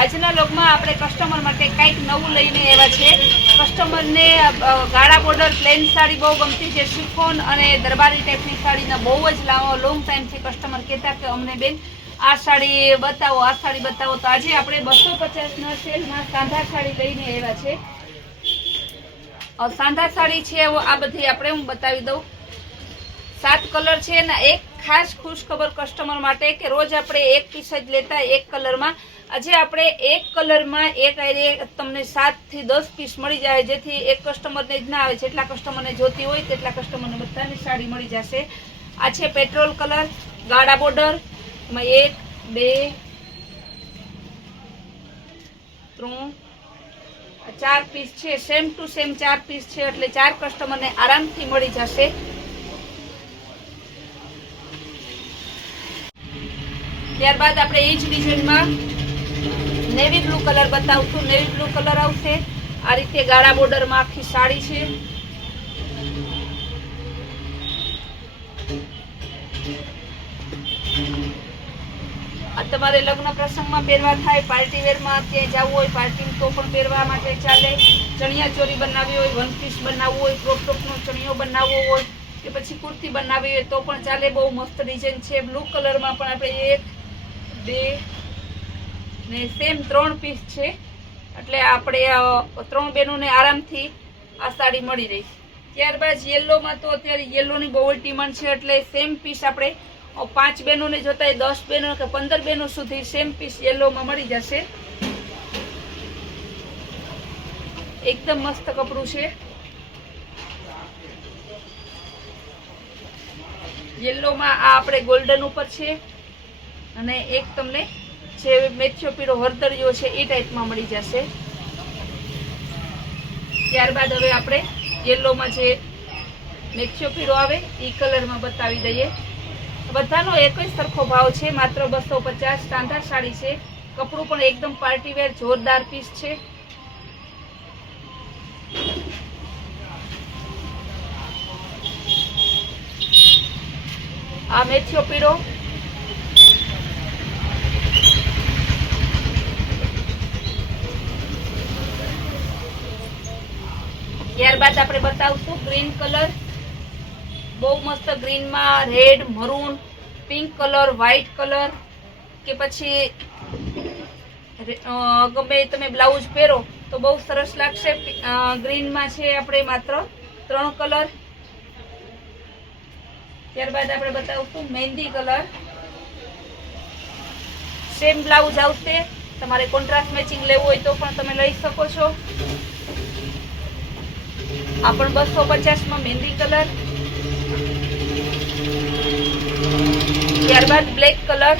આજના લોકમાં આપણે કસ્ટમર માટે કંઈક નવું લઈને આવ્યા છે. કસ્ટમરને ગાળા બોર્ડર પ્લેન સાડી બહુ ગમતી છે. શિફોન અને દરબારી ટાઈપની સાડીના બહુ જ લોંગ ટાઈમથી કસ્ટમર કહેતા કે અમને બેન આ સાડી બતાવો, આ સાડી બતાવો. તો આજે આપણે 250ના સેલમાં સાંધા સાડી લઈને આવ્યા છે. સાંધા સાડી છે આ બધી આપણે હું બતાવી દઉં. 7 કલર છે ને એક ખાસ ખુશ ખબર કસ્ટમર માટે કે રોજ આપણે એક પીસ જ લેતા એક કલરમાં. આજે આપણે એક કલરમાં એક તમને 7 થી 10 પીસ મળી જાય, જેથી એક કસ્ટમરને જ ના આવે, જેટલા કસ્ટમરને જોતી હોય તેટલા કસ્ટમરને બધાની સાડી મળી જશે. આ છે પેટ્રોલ કલર, ગાળા બોર્ડર, એમાં 1 2 3 4 પીસ છે. સેમ ટુ સેમ 4 પીસ છે, એટલે 4 કસ્ટમરને આરામથી મળી જશે. ત્યારબાદ આપણે એ જ ડિઝાઇનમાં નેવી બ્લુ કલર બતાવશું. નેવી બ્લુ કલર આવશે. આ રીતે ગાળા બોર્ડરમાં આખી સાડી છે. આ તમારે લગ્ન પ્રસંગમાં પહેરવા થાય, પાર્ટી વેરમાં ક્યાંય જવું હોય, પાર્ટી તો પણ પહેરવા માટે ચાલે. ચણિયા ચોરી બનાવવી હોય, વન પીસ બનાવવું હોય, ક્રોપ ટોપનો ચણિયો બનાવવો હોય કે પછી કુર્તી બનાવવી હોય તો પણ ચાલે. બહુ મસ્ત ડિઝાઇન છે. બ્લુ કલરમાં પણ આપણે 1 2 ને સેમ 3 પીસ છે, એટલે આપણે 3 બહેનોને આરામથી આ સાડી મળી રહી. ત્યારબાદ યેલોમાં તો અત્યારે યેલોની બહુ જ ડિમાન્ડ છે, એટલે સેમ પીસ આપણે 5 બહેનોને જોતા 10 બહેનો કે 15 બહેનો સુધી સેમ પીસ યેલોમાં મળી જશે. એકદમ મસ્ત કપડું છે. યેલોમાં આ આપણે ગોલ્ડન ઉપર છે અને એક તમને જે મેથ્યો પીળો વર્તળિયો છે એ ટાઈપમાં મળી જશે. ત્યારબાદ હવે આપણે યેલોમાં જે મેથ્યો પીળો આવે એ કલરમાં બતાવી દઈએ. બધાનો એક જ સરખો ભાવ છે, માત્ર 250. સાંધા સાડી છે. કપડું પણ એકદમ પાર્ટીવેર જોરદાર પીસ છે. આ મેથ્યો પીળો, ત્યારબાદ આપણે બતાવશું ગ્રીન કલર. બહુ મસ્ત ગ્રીનમાં red, maroon, pink colour, white colour કે પછી ગમે તમે બ્લાઉઝ પહેરો તો બહુ સરસ લાગશે. ગ્રીનમાં છે આપણે માત્ર 3 કલર. ત્યારબાદ આપણે બતાવશું મહેંદી કલર. સેમ બ્લાઉઝ આવશે. તમારે કોન્ટ્રાસ્ટ મેચિંગ લેવું હોય તો પણ તમે લઈ શકો છો. આ પણ 250માં મહેંદી કલર. ત્યારબાદ બ્લેક કલર.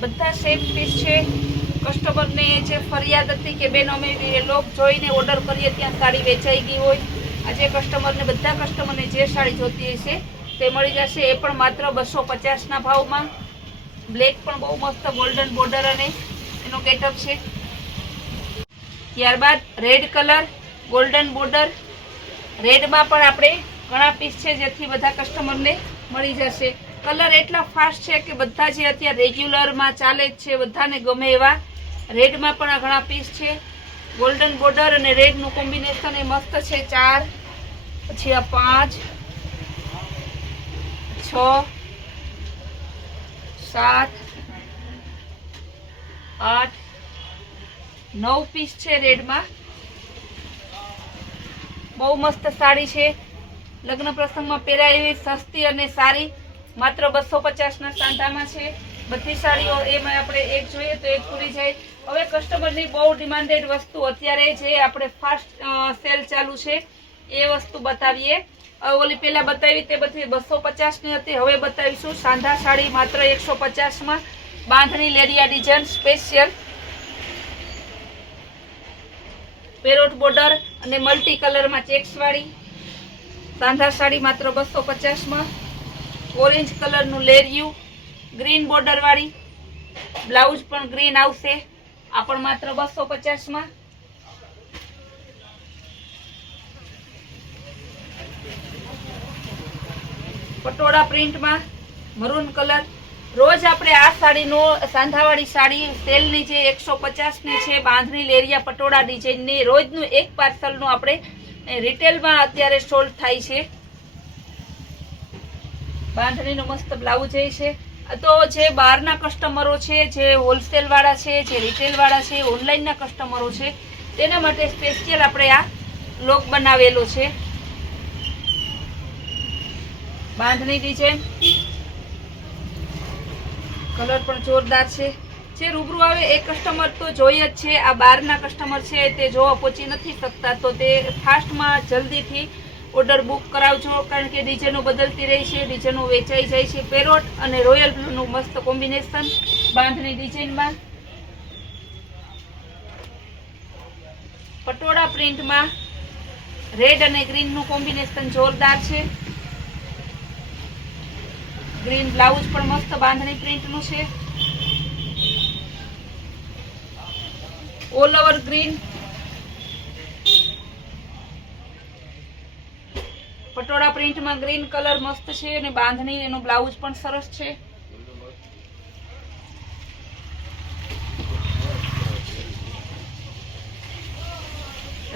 બધા સેમ પીસ છે. કસ્ટમરને જે ફરિયાદ હતી કે બેન અમે લોક જોઈને ઓર્ડર કરીએ ત્યાં સાડી વેચાઈ ગઈ હોય, આજે કસ્ટમરને બધા કસ્ટમરને જે સાડી જોતી હશે તે મળી જશે. એ પણ માત્ર 250ના ભાવમાં. બ્લેક પણ બહુ મસ્ત ગોલ્ડન બોર્ડર અને એનો ગેટઅપ છે. ત્યારબાદ રેડ કલર, ગોલ્ડન બોર્ડર. રેડમાં પણ આપણે ઘણા પીસ છે, જેથી બધા કસ્ટમરને મળી જશે. કલર એટલા ફાસ્ટ છે કે બધા જે અત્યારે રેગ્યુલરમાં ચાલે જ છે, બધાને ગમે એવા. રેડમાં પણ ઘણા પીસ છે. ગોલ્ડન બોર્ડર અને રેડનું કોમ્બિનેશન એ મસ્ત છે. 4 પછી આ 5 6 7 8 9 પીસ છે રેડમાં. બહુ મસ્ત સાડી છે. લગ્ન પ્રસંગમાં પહેરાય એવી સસ્તી અને સારી. માત્ર 250ના સાંધામાં છે. બધી સાડીઓ એમાં આપણે એક જોઈએ તો એક પૂરી જાય. હવે કસ્ટમરની બહુ ડિમાન્ડેડ વસ્તુ અત્યારે જે આપણે ફાસ્ટ સેલ ચાલુ છે એ વસ્તુ બતાવીએ. ઓલી પહેલા બતાવી તે બધી 250ની હતી, હવે બતાવીશું સાંધા સાડી માત્ર 150માં. Bandhani leheriya design special parrot border અને મલ્ટી કલરમાં ચેક્સ વાળી સાંધા સાડી માત્ર 250માં. ઓરેન્જ કલરનું લેરિયું, ગ્રીન બોર્ડર વાળી, બ્લાઉઝ પણ ગ્રીન આવશે. આ પણ માત્ર 250માં. પટોળા પ્રિન્ટમાં મરૂન કલર. રોજ આપણે આ સાડીનો સાંધાવાળી સાડી સેલની જે 150ની છે, બાંધણી લેરિયા પટોળા ડિઝાઇનની રોજનું એક પાર્સલનું આપણે રિટેલમાં અત્યારે સોલ્ડ થાય છે. બાંધણીનો મસ્ત બ્લાઉઝ છે. તો જે બહારના કસ્ટમરો છે, જે હોલસેલ વાળા છે, જે રિટેલ વાળા છે, ઓનલાઈનના કસ્ટમરો છે, તેના માટે સ્પેશિયલ આપણે આ લોક બનાવેલો છે. બાંધણી ડિઝાઇન, કલર પણ જોરદાર છે. જે રૂબરૂ આવે એ કસ્ટમર તો જોઈએ જ છે. આ બહારના કસ્ટમર છે તે જોવા પહોંચી નથી શકતા, તો તે ફાસ્ટમાં જલ્દીથી ઓર્ડર બુક કરાવજો, કારણ કે ડિઝાઇનો બદલતી રહી છે, ડિઝાઇનો વેચાઈ જાય છે. પેરોટ અને રોયલ બ્લુનું મસ્ત કોમ્બિનેશન બાંધણી ડિઝાઇનમાં. પટોળા પ્રિન્ટમાં રેડ અને ગ્રીનનું કોમ્બિનેશન જોરદાર છે. ગ્રીન બ્લાઉઝ પણ મસ્ત બાંધણી પ્રિન્ટનું છે. All over green. પટોળા પ્રિન્ટમાં ગ્રીન કલર મસ્ત છે અને બાંધણી એનો બ્લાઉઝ પણ સરસ છે.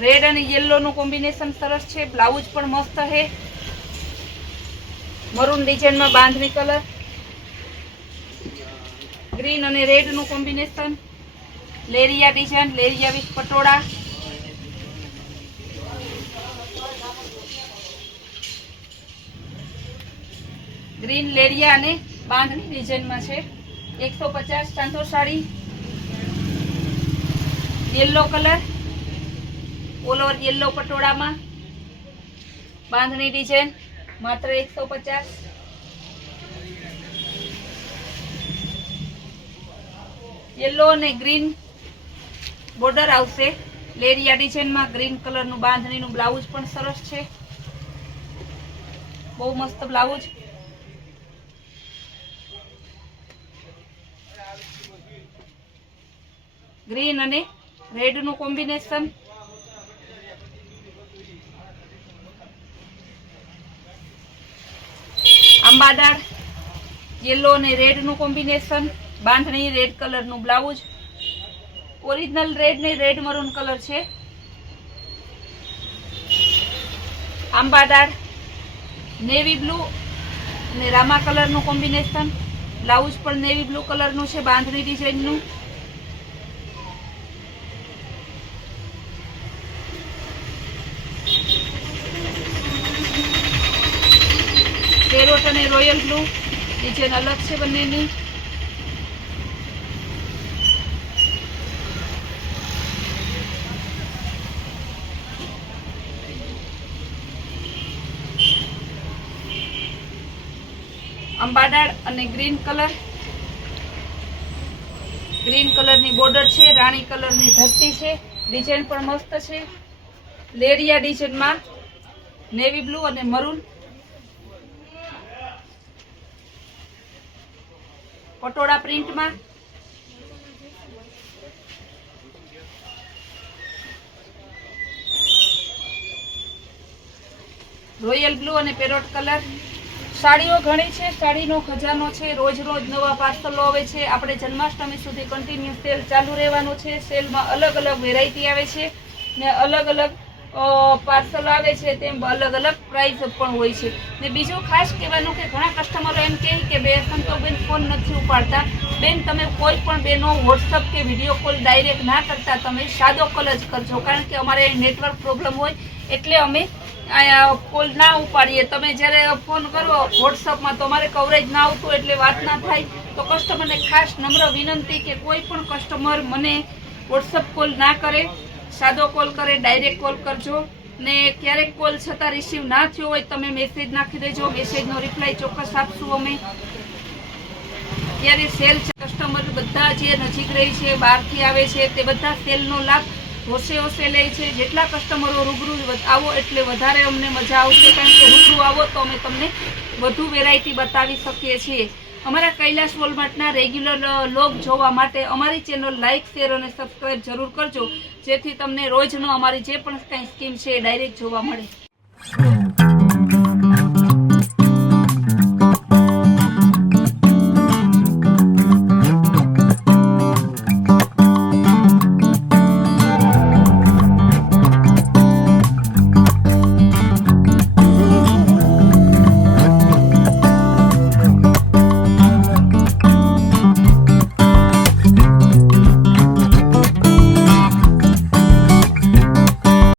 રેડ અને યેલો નું કોમ્બિનેશન સરસ છે. બ્લાઉઝ પણ મસ્ત છે. મરૂન ડિઝાઇનમાં બાંધણી કલર. ગ્રીન અને રેડ નું combination. Leheriya design, leheriya with patola. Green leheriya અને બાંધણી ડિઝાઇનમાં છે. 150 ચાંદો sari. Yellow colour, all over yellow પટોળામાં બાંધણી ડિઝાઇન, માત્ર 150. યેલો અને ગ્રીન બોર્ડર આવશે. લેરિયા ડિઝાઇનમાં ગ્રીન કલરનું બાંધણીનું બ્લાઉઝ પણ સરસ છે. બહુ મસ્ત બ્લાઉઝ. ગ્રીન અને રેડ નું કોમ્બિનેશન. આંબાદાળ, યેલો અને રેડ નું કોમ્બિનેશન. બાંધણી રેડ કલર નું બ્લાઉઝ. ઓરિજિનલ રેડ ને રેડ મરૂન કલર છે. આંબાદાળ, નેવી બ્લુ અને રામા કલર નું કોમ્બિનેશન. બ્લાઉઝ પણ નેવી બ્લુ કલર નું છે, બાંધણી ડિઝાઇન નું. પેરોટ અને રોયલ બ્લુ ડિઝાઇન અલગ છે બંનેની. અંબાદાળ અને ગ્રીન કલર. ગ્રીન કલરની બોર્ડર છે, રાણી કલરની ધરતી છે. ડિઝાઇન પણ મસ્ત છે. લેરિયા ડિઝાઇનમાં નેવી બ્લુ અને મરૂન. પટોળા પ્રિન્ટમાં રોયલ બ્લુ અને પેરોટ કલર. સાડીઓ ઘણી છે, સાડીનો ખજાનો છે. રોજ રોજ નવા પાર્સલો આવે છે. આપણે જન્માષ્ટમી સુધી કન્ટિન્યુ સેલ ચાલુ રહેવાનો છે. સેલમાં અલગ અલગ વેરાયટી આવે છે ને અલગ અલગ પાર્સલ આવે છે, તેમ અલગ અલગ પ્રાઇસ પણ હોય છે. ને બીજું ખાસ કહેવાનું કે ઘણા કસ્ટમરો એમ કહે કે બે સંતોબેન ફોન નથી ઉપાડતા. બેન, તમે કોઈ પણ બેનો વોટ્સઅપ કે વિડીયો કોલ ડાયરેક્ટ ના કરતા, તમે સાદો કોલ જ કરજો, કારણ કે અમારે નેટવર્ક પ્રોબ્લેમ હોય એટલે અમે કોલ ના ઉપાડીએ. તમે જ્યારે ફોન કરો વોટ્સઅપમાં તો અમારે કવરેજ ના આવતું એટલે વાત ના થાય. તો કસ્ટમરને ખાસ નમ્ર વિનંતી કે કોઈ પણ કસ્ટમર મને વોટ્સઅપ કોલ ના કરે, સાદો કોલ કરે, ડાયરેક્ટ કોલ કરજો. ને ક્યારેક કોલ છતાં રિસીવ ના થયો હોય તમે મેસેજ નાખી દેજો. મેસેજનો રિપ્લાય ચોક્કસ આપશું અમે. ત્યારે સેલ કસ્ટમર બધા જે નજીક રહી છે, બહારથી આવે છે, તે બધા સેલનો લાભ હોશે હોશે લે છે. જેટલા કસ્ટમરો રૂબરૂ આવો એટલે વધારે અમને મજા આવશે, કારણ કે રૂબરૂ આવો તો અમે તમને વધુ વેરાયટી બતાવી શકીએ છીએ. અમારા કૈલાશ વોલમાર્ટના રેગ્યુલર લોગ જોવા માટે અમારી ચેનલ લાઇક, શેર અને સબસ્ક્રાઇબ જરૂર કરજો, જેથી તમને રોજનો અમારી જે પણ કંઈ સ્કીમ છે એ ડાયરેક્ટ જોવા મળે.